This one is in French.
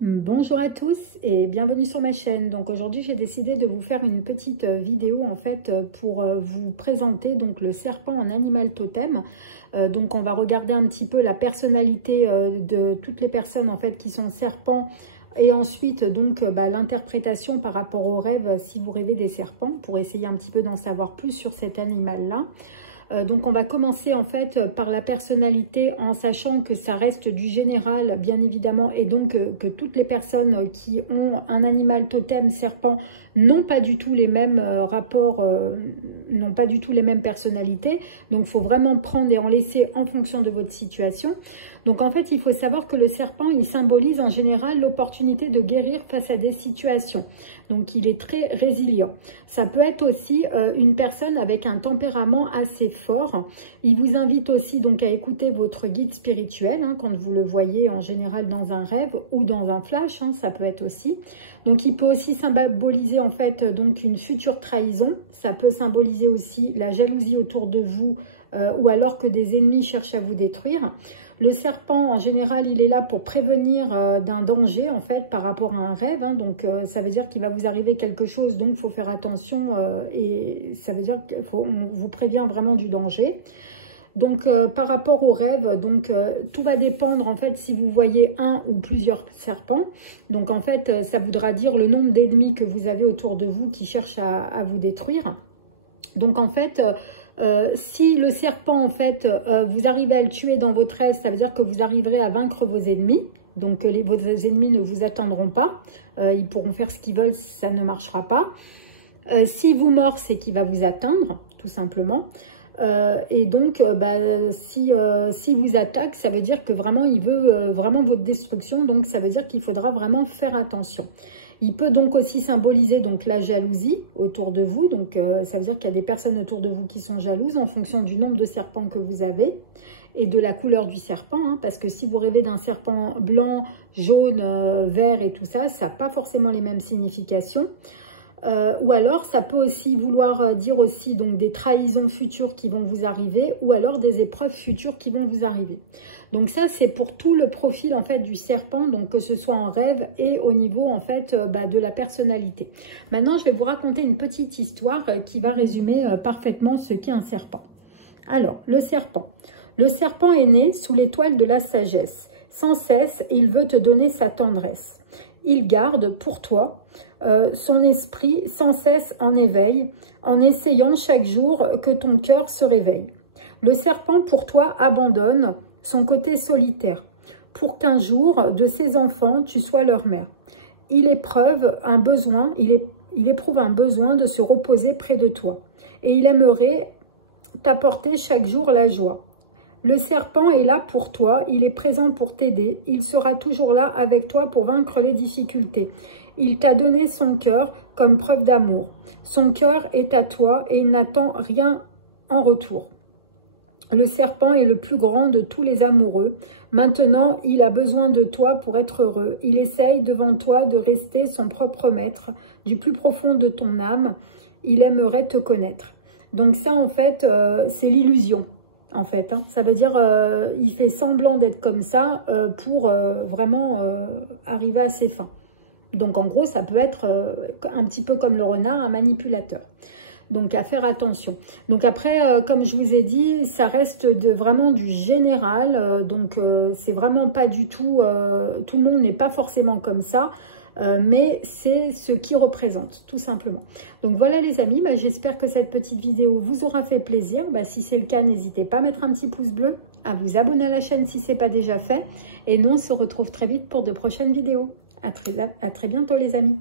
Bonjour à tous et bienvenue sur ma chaîne. Donc aujourd'hui j'ai décidé de vous faire une petite vidéo en fait pour vous présenter donc le serpent en animal totem. Donc on va regarder un petit peu la personnalité de toutes les personnes en fait qui sont serpents et ensuite donc l'interprétation par rapport aux rêves si vous rêvez des serpents pour essayer un petit peu d'en savoir plus sur cet animal là. Donc on va commencer en fait par la personnalité en sachant que ça reste du général bien évidemment et donc que toutes les personnes qui ont un animal totem serpent n'ont pas du tout les mêmes rapports, n'ont pas du tout les mêmes personnalités. Donc il faut vraiment prendre et en laisser en fonction de votre situation. Donc en fait il faut savoir que le serpent il symbolise en général l'opportunité de guérir face à des situations. Donc il est très résilient. Ça peut être aussi une personne avec un tempérament assez fort. Il vous invite aussi donc à écouter votre guide spirituel quand vous le voyez en général dans un rêve ou dans un flash, ça peut être aussi. Donc il peut aussi symboliser en fait donc une future trahison. Ça peut symboliser aussi la jalousie autour de vous ou alors que des ennemis cherchent à vous détruire. Le serpent, en général, il est là pour prévenir d'un danger, en fait, par rapport à un rêve. Donc, ça veut dire qu'il va vous arriver quelque chose, donc il faut faire attention. Et ça veut dire qu'on vous prévient vraiment du danger. Donc, par rapport au rêve, donc tout va dépendre, en fait, si vous voyez un ou plusieurs serpents. Donc, en fait, ça voudra dire le nombre d'ennemis que vous avez autour de vous qui cherchent à vous détruire. Donc, en fait... si le serpent, en fait, vous arrivez à le tuer dans votre rêve, ça veut dire que vous arriverez à vaincre vos ennemis. Donc, vos ennemis ne vous atteindront pas. Ils pourront faire ce qu'ils veulent, ça ne marchera pas. Si vous mord, c'est qu'il va vous atteindre, tout simplement. Et donc, si vous attaque, ça veut dire que vraiment, il veut vraiment votre destruction. Donc, ça veut dire qu'il faudra vraiment faire attention. Il peut donc aussi symboliser donc la jalousie autour de vous. Donc, ça veut dire qu'il y a des personnes autour de vous qui sont jalouses en fonction du nombre de serpents que vous avez et de la couleur du serpent. Parce que si vous rêvez d'un serpent blanc, jaune, vert et tout ça, ça n'a pas forcément les mêmes significations. Ou alors, ça peut aussi vouloir dire aussi donc des trahisons futures qui vont vous arriver ou alors des épreuves futures qui vont vous arriver. Donc ça, c'est pour tout le profil en fait du serpent, donc que ce soit en rêve et au niveau en fait de la personnalité. Maintenant, je vais vous raconter une petite histoire qui va résumer parfaitement ce qu'est un serpent. Alors, le serpent. Le serpent est né sous l'étoile de la sagesse. Sans cesse, il veut te donner sa tendresse. Il garde pour toi son esprit sans cesse en éveil, en essayant chaque jour que ton cœur se réveille. Le serpent pour toi abandonne son côté solitaire, pour qu'un jour, de ses enfants, tu sois leur mère. Il éprouve un besoin de se reposer près de toi, et il aimerait t'apporter chaque jour la joie. Le serpent est là pour toi, il est présent pour t'aider, il sera toujours là avec toi pour vaincre les difficultés. Il t'a donné son cœur comme preuve d'amour. Son cœur est à toi et il n'attend rien en retour. Le serpent est le plus grand de tous les amoureux. Maintenant, il a besoin de toi pour être heureux. Il essaye devant toi de rester son propre maître. Du plus profond de ton âme, il aimerait te connaître. Donc ça, en fait, c'est l'illusion. En fait, ça veut dire il fait semblant d'être comme ça pour vraiment arriver à ses fins. Donc en gros, ça peut être un petit peu comme le renard, un manipulateur. Donc à faire attention. Donc après, comme je vous ai dit, ça reste vraiment du général. Donc c'est vraiment pas du tout, tout le monde n'est pas forcément comme ça. Mais c'est ce qui représente, tout simplement. Donc voilà les amis, j'espère que cette petite vidéo vous aura fait plaisir. Si c'est le cas, n'hésitez pas à mettre un petit pouce bleu, à vous abonner à la chaîne si ce n'est pas déjà fait. Et nous, on se retrouve très vite pour de prochaines vidéos. À très bientôt les amis.